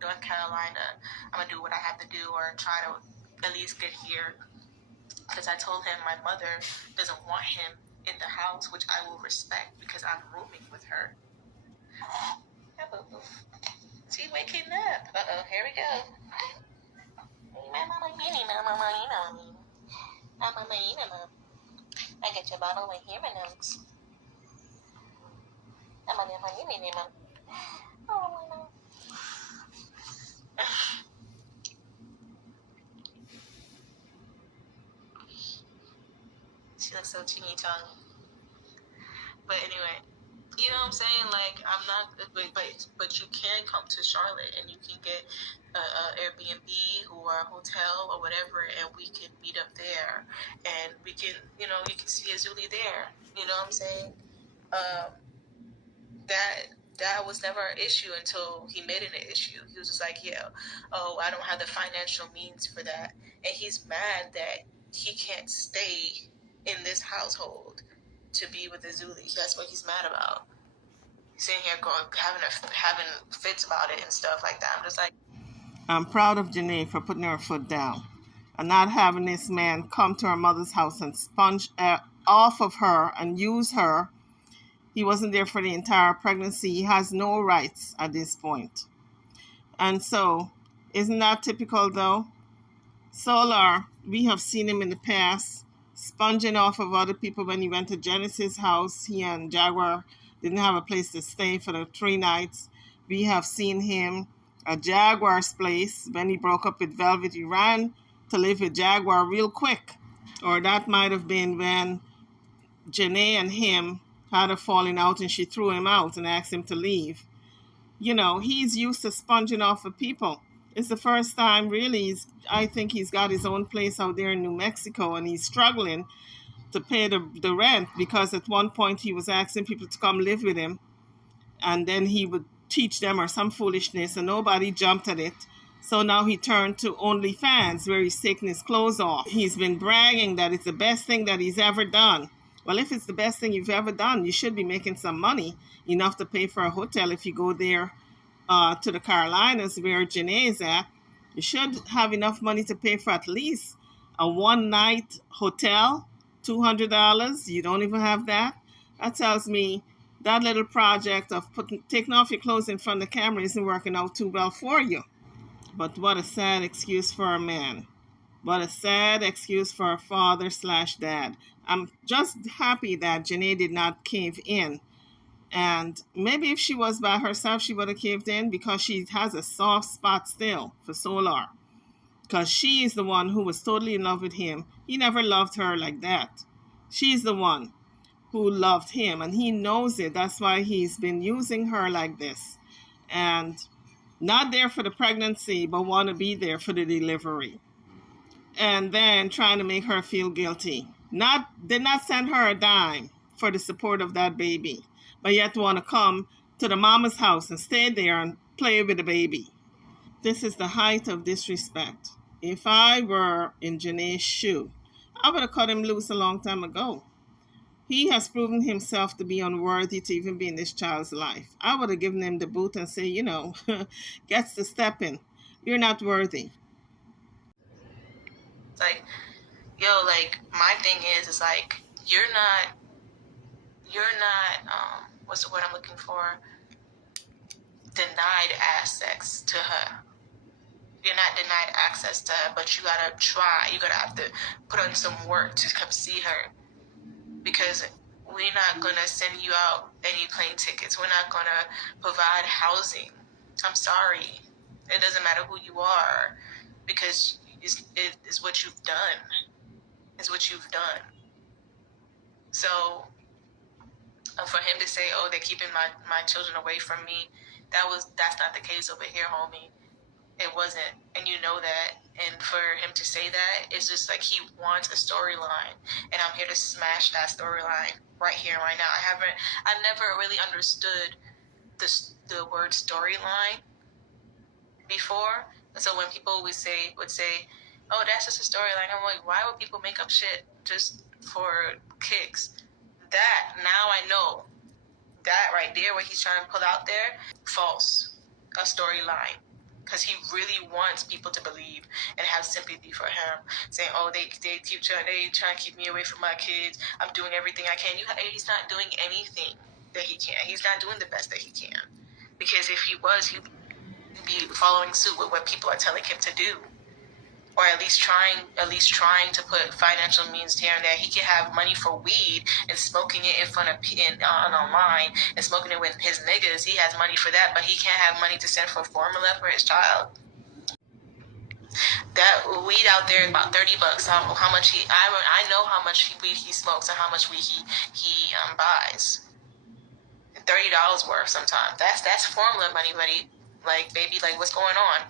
North Carolina. I'm gonna do what I have to do, or try to at least get here, because I told him my mother doesn't want him in the house, which I will respect because I'm rooming with her. She waking up. Here we go. I get your bottle with here, my nose. She looks so teeny tongue. But anyway, You know what I'm saying? Like, I'm not, but you can come to Charlotte and you can get a Airbnb or a hotel or whatever, and we can meet up there, and we can, you know, you can see Azuli there. You know what I'm saying? Um, that was never an issue until he made it an issue. He was just like, yeah, oh, I don't have the financial means for that, and he's mad that he can't stay in this household to be with Azuli. That's what he's mad about. Sitting here going having fits about it and stuff like that. I'm just like, I'm proud of Jenae for putting her foot down and not having this man come to her mother's house and sponge off of her and use her. He wasn't there for the entire pregnancy. He has no rights at this point. And so, isn't that typical though? Soular, we have seen him in the past sponging off of other people when he went to Genesis' house. He and Jaguar didn't have a place to stay for the 3 nights. We have seen him at Jaguar's place when he broke up with Velvet. He ran to live with Jaguar real quick. Or that might have been when Jenae and him had a falling out and she threw him out and asked him to leave. You know, he's used to sponging off of people. It's the first time, really, I think he's got his own place out there in New Mexico, and he's struggling to pay the rent because at one point he was asking people to come live with him, and then he would teach them or some foolishness, and nobody jumped at it. So now he turned to OnlyFans, where he's taking his clothes off. He's been bragging that it's the best thing that he's ever done. Well, if it's the best thing you've ever done, you should be making some money, enough to pay for a hotel if you go there to the Carolinas where Jenae is at. You should have enough money to pay for at least a one-night hotel, $200. You don't even have that. That tells me that little project of taking off your clothes in front of the camera isn't working out too well for you. But what a sad excuse for a man. What a sad excuse for a father/dad. I'm just happy that Jenae did not cave in. And maybe if she was by herself, she would have caved in because she has a soft spot still for Soular. Because she is the one who was totally in love with him. He never loved her like that. She's the one who loved him, and he knows it. That's why he's been using her like this. And not there for the pregnancy, but want to be there for the delivery. And then trying to make her feel guilty. Did not send her a dime for the support of that baby, but yet want to come to the mama's house and stay there and play with the baby. This is the height of disrespect. If I were in Jenae's shoe, I would have cut him loose a long time ago. He has proven himself to be unworthy to even be in this child's life. I would have given him the boot and say, gets to step in. You're not worthy. like, yo, like, my thing is like, you're not, what's the word I'm looking for? Denied access to her. You're not denied access to her, but you gotta try. You gotta have to put on some work to come see her. Because we're not gonna send you out any plane tickets. We're not gonna provide housing. I'm sorry. It doesn't matter who you are, because it's what you've done. It's what you've done. So for him to say, "Oh, they're keeping my children away from me," that's not the case over here, homie. It wasn't, and you know that. And for him to say that, it's just like he wants a storyline, and I'm here to smash that storyline right here, right now. I never really understood the word storyline before. And so when people would say, "Oh, that's just a storyline," I'm like, why would people make up shit just for kicks? That, now I know, that right there, what he's trying to pull out there, false, a storyline. Because he really wants people to believe and have sympathy for him, saying, "Oh, they trying to keep me away from my kids. I'm doing everything I can." He's not doing anything that he can. He's not doing the best that he can. Because if he was, he'd be following suit with what people are telling him to do, or at least trying to put financial means here and there. He can have money for weed and smoking it in front of online and smoking it with his niggas. He has money for that, but he can't have money to send for formula for his child. That weed out there is about $30. How much I know how much weed he smokes and how much weed he buys. $30 worth sometimes. That's formula money, buddy. Like, baby, like, what's going on?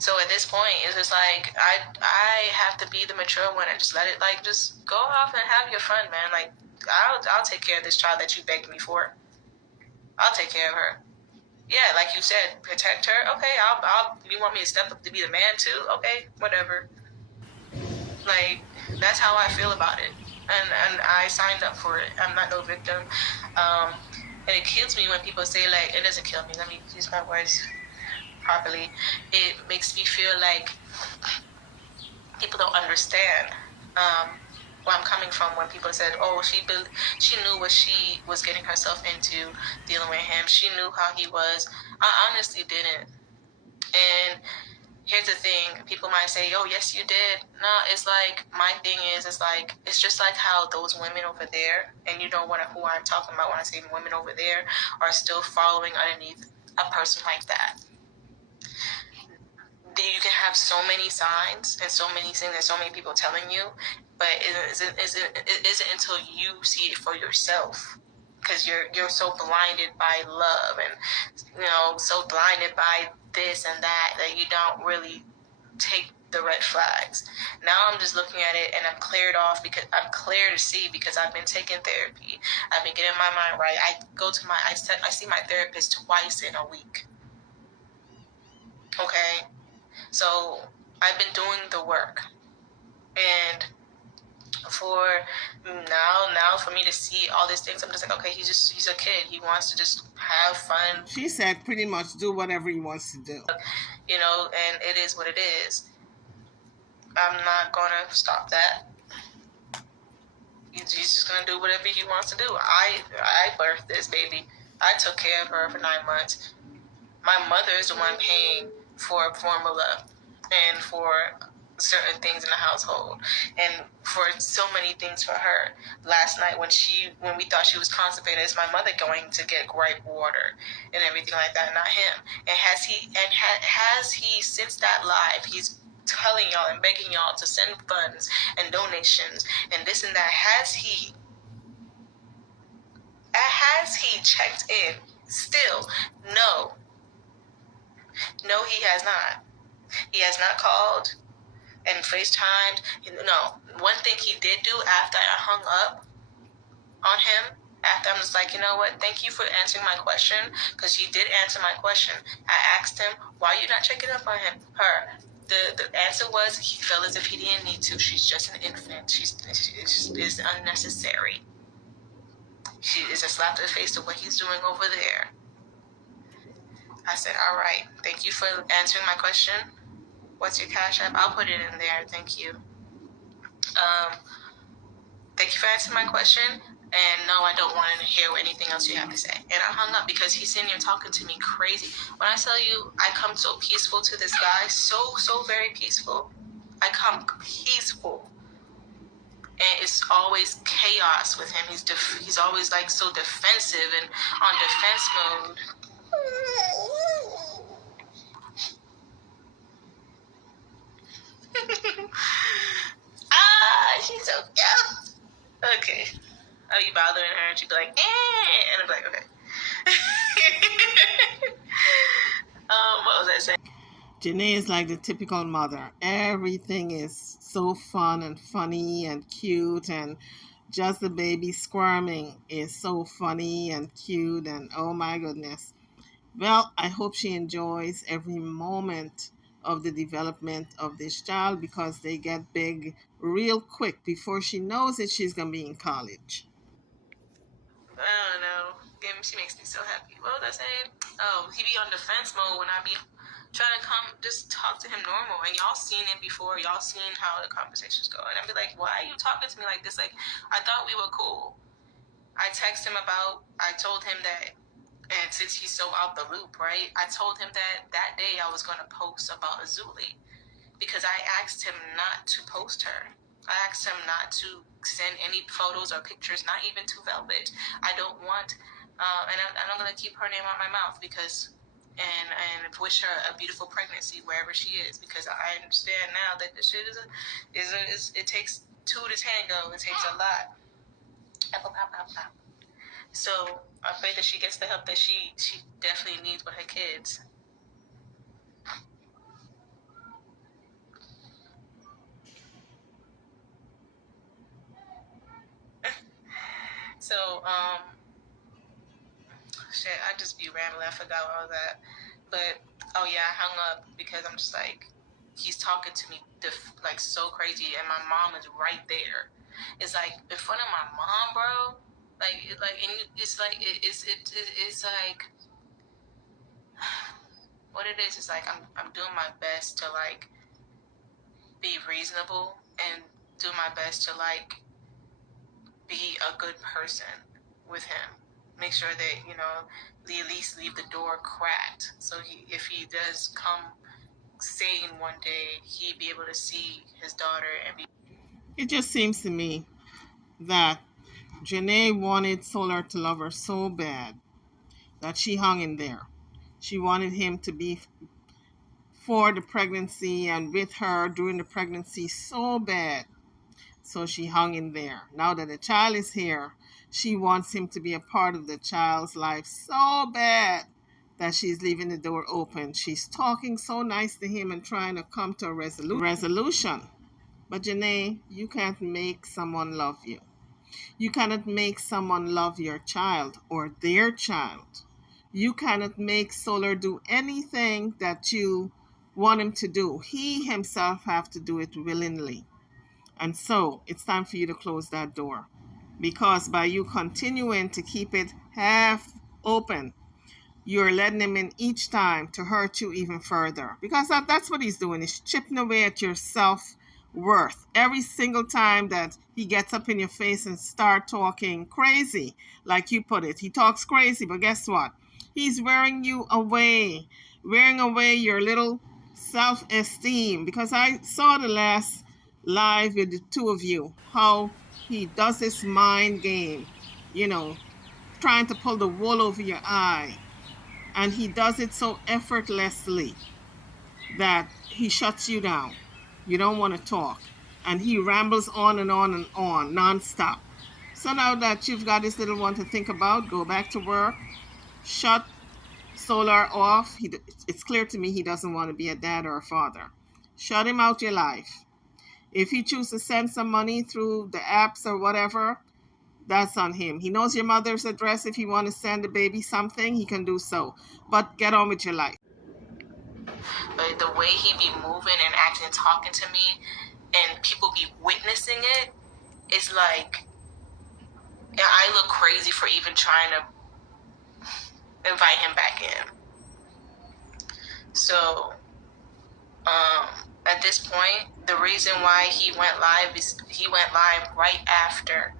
So at this point, it's just like I have to be the mature one and just let it, like, just go off and have your fun, man. Like, I'll take care of this child that you begged me for. I'll take care of her. Yeah, like you said, protect her. Okay, I'll. You want me to step up to be the man too? Okay, whatever. Like, that's how I feel about it, and I signed up for it. I'm not no victim. And it kills me when people say, like, it doesn't kill me. Let me use my words properly. It makes me feel like people don't understand where I'm coming from when people said, oh, she knew what she was getting herself into dealing with him. She knew how he was. I honestly didn't. And here's the thing. People might say, oh, yes, you did. No, it's like, my thing is, it's like, it's just like how those women over there, and you know who I'm talking about when I say women over there, are still following underneath a person like that. You can have so many signs and so many things and so many people telling you, but it isn't until you see it for yourself, because you're so blinded by love and so blinded by this and that you don't really take the red flags. Now I'm just looking at it and I'm cleared off, because I'm clear to see, because I've been taking therapy. I've been getting my mind right. I see my therapist twice in a week. Okay. So I've been doing the work, and for now for me to see all these things, I'm just like, okay, he's a kid. He wants to just have fun. She said pretty much do whatever he wants to do. And it is what it is. I'm not gonna stop that. He's just gonna do whatever he wants to do. I birthed this baby. I took care of her for 9 months. My mother is the one paying for formula and for certain things in the household and for so many things for her. Last night when we thought she was constipated, it's my mother going to get gripe water and everything like that, not him. And has he since that live, he's telling y'all and begging y'all to send funds and donations and this and that. Has he checked in still? No, he has not. He has not called and FaceTimed. No. One thing he did do after I hung up on him, after I'm just like, you know what, thank you for answering my question, because he did answer my question. I asked him, why are you not checking up on her? The answer was, he felt as if he didn't need to. She's just an infant. It's unnecessary. She is a slap to the face to what he's doing over there. I said, all right, thank you for answering my question. What's your Cash App? I'll put it in there. Thank you. Thank you for answering my question. And no, I don't want to hear anything else you have to say. And I hung up because he's sitting here talking to me crazy. When I tell you, I come so peaceful to this guy, so very peaceful. I come peaceful. And it's always chaos with him. He's always like so defensive and on defense mode. She's so cute. Okay. I'll be bothering her and she'd be like, and I'm like, okay. What was I saying? Jenae is like the typical mother. Everything is so fun and funny and cute, and just the baby squirming is so funny and cute, and oh my goodness. Well, I hope she enjoys every moment of the development of this child, because they get big real quick. Before she knows it, she's going to be in college. I don't know. She makes me so happy. What was I saying? Oh, he be on defense mode when I be trying to just talk to him normal. And y'all seen it before. Y'all seen how the conversations go. And I'd be like, why are you talking to me like this? Like, I thought we were cool. I told him that, and since he's so out the loop, right? I told him that day I was going to post about Azuli, because I asked him not to post her. I asked him not to send any photos or pictures, not even to Velvet. I don't want, and I'm going to keep her name out my mouth, because, and wish her a beautiful pregnancy wherever she is, because I understand now that this shit it takes two to tango. It takes a lot. So I pray that she gets the help that she definitely needs with her kids. So, shit, I just be rambling. I forgot where I was at. But, oh yeah, I hung up because I'm just like, he's talking to me like so crazy, and my mom is right there. It's like in front of my mom, bro. And it's like it's like what it is like I'm doing my best to like be reasonable and do my best to like be a good person with him. Make sure that, at least leave the door cracked. So if he does come sane one day, he'd be able to see his daughter and be. It just seems to me that Jenae wanted Solar to love her so bad that she hung in there. She wanted him to be for the pregnancy and with her during the pregnancy so bad. So she hung in there. Now that the child is here, she wants him to be a part of the child's life so bad that she's leaving the door open. She's talking so nice to him and trying to come to a resolution. But Jenae, you can't make someone love you. You cannot make someone love your child or their child. You cannot make Solar do anything that you want him to do. He himself have to do it willingly. And so it's time for you to close that door. Because by you continuing to keep it half open, you're letting him in each time to hurt you even further. Because that's what he's doing. He's chipping away at your self-worth. Every single time that he gets up in your face and start talking crazy, like you put it. He talks crazy, but guess what? He's wearing away your little self-esteem. Because I saw the last live with the two of you, how he does this mind game, trying to pull the wool over your eye. And he does it so effortlessly that he shuts you down. You don't want to talk. And he rambles on and on and on, nonstop. So now that you've got this little one to think about, go back to work, shut Solar off. It's clear to me he doesn't want to be a dad or a father. Shut him out your life. If he chooses to send some money through the apps or whatever, that's on him. He knows your mother's address. If he want to send the baby something, he can do so. But get on with your life. But the way he be moving and acting and talking to me and people be witnessing it, it's like I look crazy for even trying to invite him back in. So at this point, the reason why he went live is he went live right after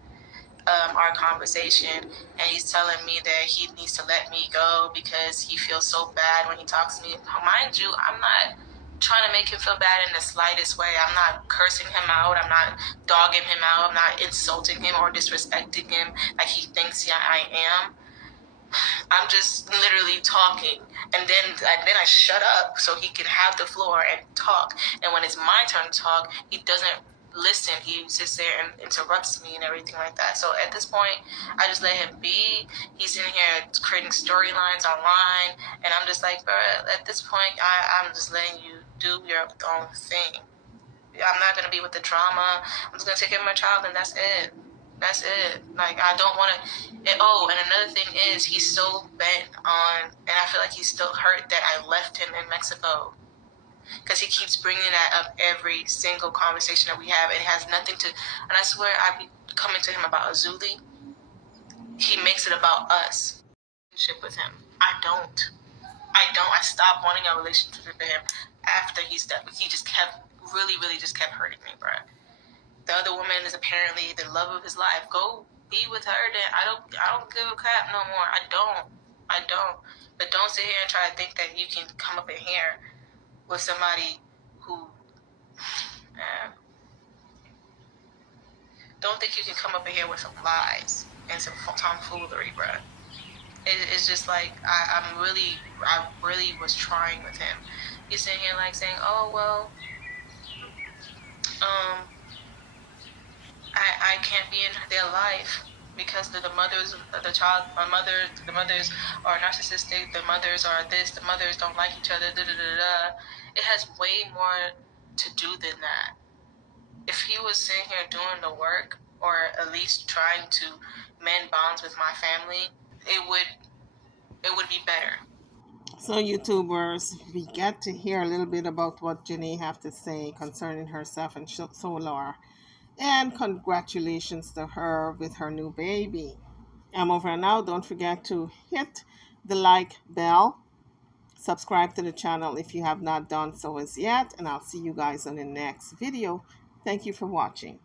our conversation, and he's telling me that he needs to let me go because he feels so bad when he talks to me. Mind you, I'm not trying to make him feel bad in the slightest way. I'm not cursing him out. I'm not dogging him out. I'm not insulting him or disrespecting him like he thinks I am. I'm just literally talking, and then I shut up so he can have the floor and talk. And when it's my turn to talk, he doesn't listen. He sits there and interrupts me and everything like that. So at this point, I just let him be. He's in here creating storylines online, and I'm just like, bro, at this point, I'm just letting you do your own thing. I'm not gonna be with the drama. I'm just gonna take care of my child, and that's it. That's it. Like, I don't want to. Oh, and another thing is, he's so bent on, and I feel like he's still hurt that I left him in Mexico. Because he keeps bringing that up every single conversation that we have, and it has nothing to. And I swear, I be coming to him about Azuli. He makes it about us. Relationship with him. I don't. I stopped wanting a relationship with him after he stepped. He just kept really just kept hurting me, bro. The other woman is apparently the love of his life. Go be with her. Then I don't give a crap no more. I don't. But don't sit here and try to think that you can come up in here with somebody who. Don't think you can come up in here with some lies and some tomfoolery, bro. It's just like I really was trying with him. He's sitting here like saying, "Oh well, I can't be in their life." because the mothers, the mothers are narcissistic, the mothers are this, the mothers don't like each other, da da da da. It has way more to do than that. If he was sitting here doing the work, or at least trying to mend bonds with my family, it would be better. So, YouTubers, we get to hear a little bit about what Jenae have to say concerning herself and Soular. And congratulations to her with her new baby. I'm over and out. Don't forget to hit the like bell. Subscribe to the channel if you have not done so as yet. And I'll see you guys on the next video. Thank you for watching.